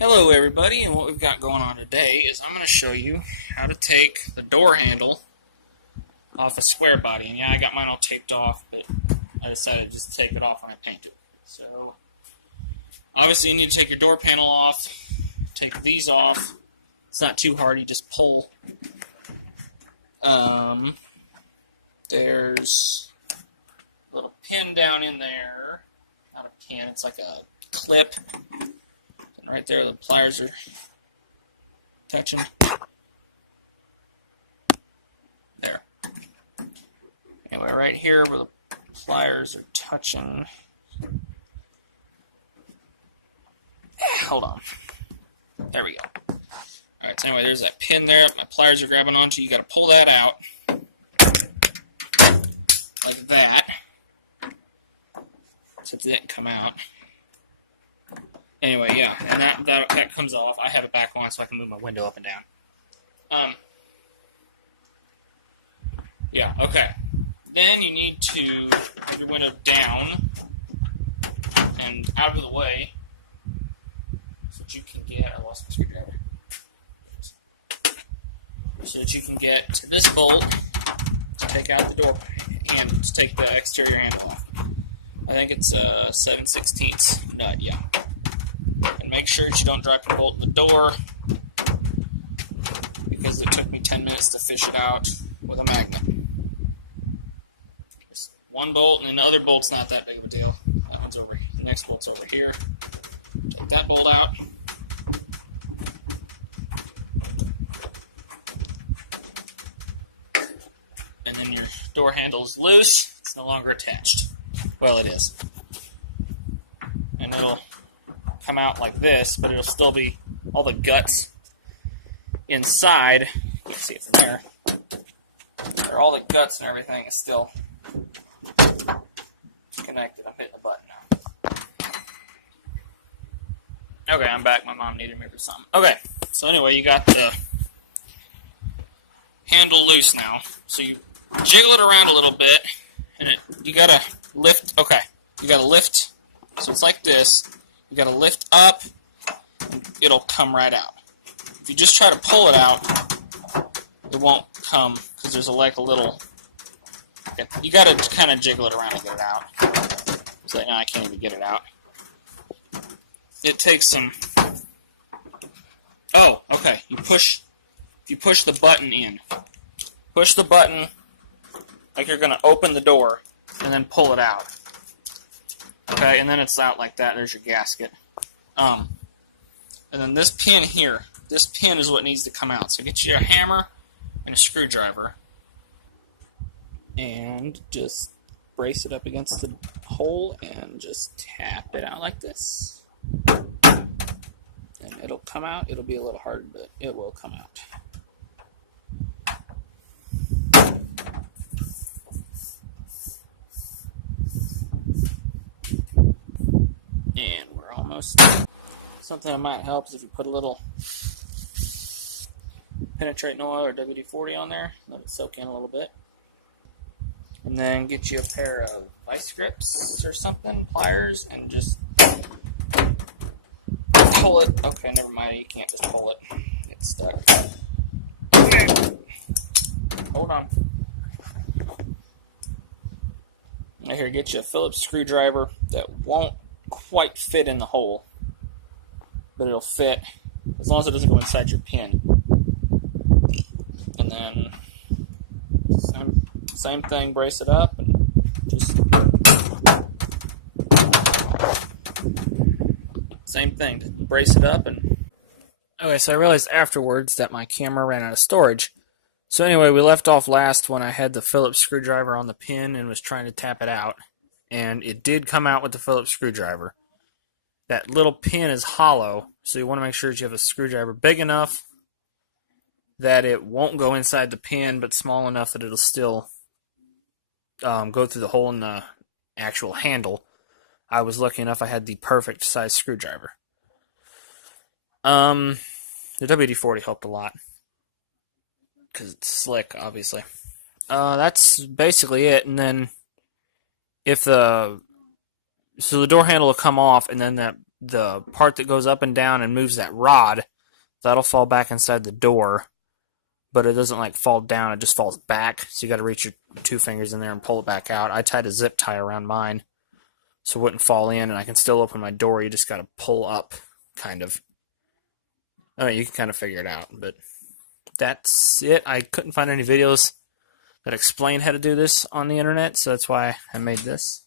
Hello everybody, and what we've got going on today is I'm going to show you how to take the door handle off a square body. And yeah, I got mine all taped off, but I decided just to take it off when I paint it. So, obviously you need to take your door panel off, take these off. It's not too hard, you just pull. There's a little pin down in there. Not a pin, it's like a clip. Right there, the pliers are touching. There. Anyway, right here where the pliers are touching. Hold on. There we go. Alright, so anyway, there's that pin there. My pliers are grabbing onto. You got to pull that out. Like that. So it didn't come out. Anyway, yeah, and that comes off. I have it back on so I can move my window up and down. Yeah, okay. Then you need to have your window down and out of the way so that you can get, I lost my screwdriver, so that you can get to this bolt to take out the door and to take the exterior handle off. I think it's a 7/16 nut, yeah. And make sure that you don't drop your bolt in the door, because it took me 10 minutes to fish it out with a magnet. Just one bolt, and then the other bolt's not that big of a deal. That one's over here. The next bolt's over here. Take that bolt out. And then your door handle's loose. It's no longer attached. Well, it is. And it'll come out like this, but it'll still be all the guts inside. You can see it from there. All the guts and everything is still connected. I'm hitting the button now. Okay, I'm back. My mom needed me for something. Okay, so anyway, you got the handle loose now. So you jiggle it around a little bit, and you gotta lift. Okay, you gotta lift. So it's like this. You gotta lift up, and it'll come right out. If you just try to pull it out, it won't come, because there's like a little. You gotta kind of jiggle it around to get it out. It's like, no, I can't even get it out. It takes some. Oh, okay. You push the button in. Push the button like you're gonna open the door, and then pull it out. Okay, and then it's out like that. There's your gasket. And then this pin here, this pin is what needs to come out. So get you a hammer and a screwdriver, and just brace it up against the hole and just tap it out like this. And it'll come out. It'll be a little hard, but it will come out. And we're almost done. Something that might help is if you put a little penetrating oil or WD-40 on there, let it soak in a little bit. And then get you a pair of vice grips or something, pliers, and just pull it. Okay, never mind, you can't just pull it. It's stuck. Okay. Hold on. Now here, get you a Phillips screwdriver that won't quite fit in the hole, but it'll fit as long as it doesn't go inside your pin. And then same thing, brace it up and just same thing, just brace it up. And okay, so I realized afterwards that my camera ran out of storage. So anyway, we left off last when I had the Phillips screwdriver on the pin and was trying to tap it out. And it did come out with the Phillips screwdriver. That little pin is hollow, so you want to make sure that you have a screwdriver big enough that it won't go inside the pin, but small enough that it'll still go through the hole in the actual handle. I was lucky enough I had the perfect size screwdriver. The WD-40 helped a lot, because it's slick, obviously. That's basically it, and then if the door handle will come off, and then that the part that goes up and down and moves that rod, that'll fall back inside the door, but it doesn't like fall down, it just falls back, so you got to reach your 2 fingers in there and pull it back out. I tied a zip tie around mine so it wouldn't fall in, and I can still open my door. You just got to pull up, kind of. I mean, you can kind of figure it out, but that's it. I couldn't find any videos that explain how to do this on the internet, so that's why I made this.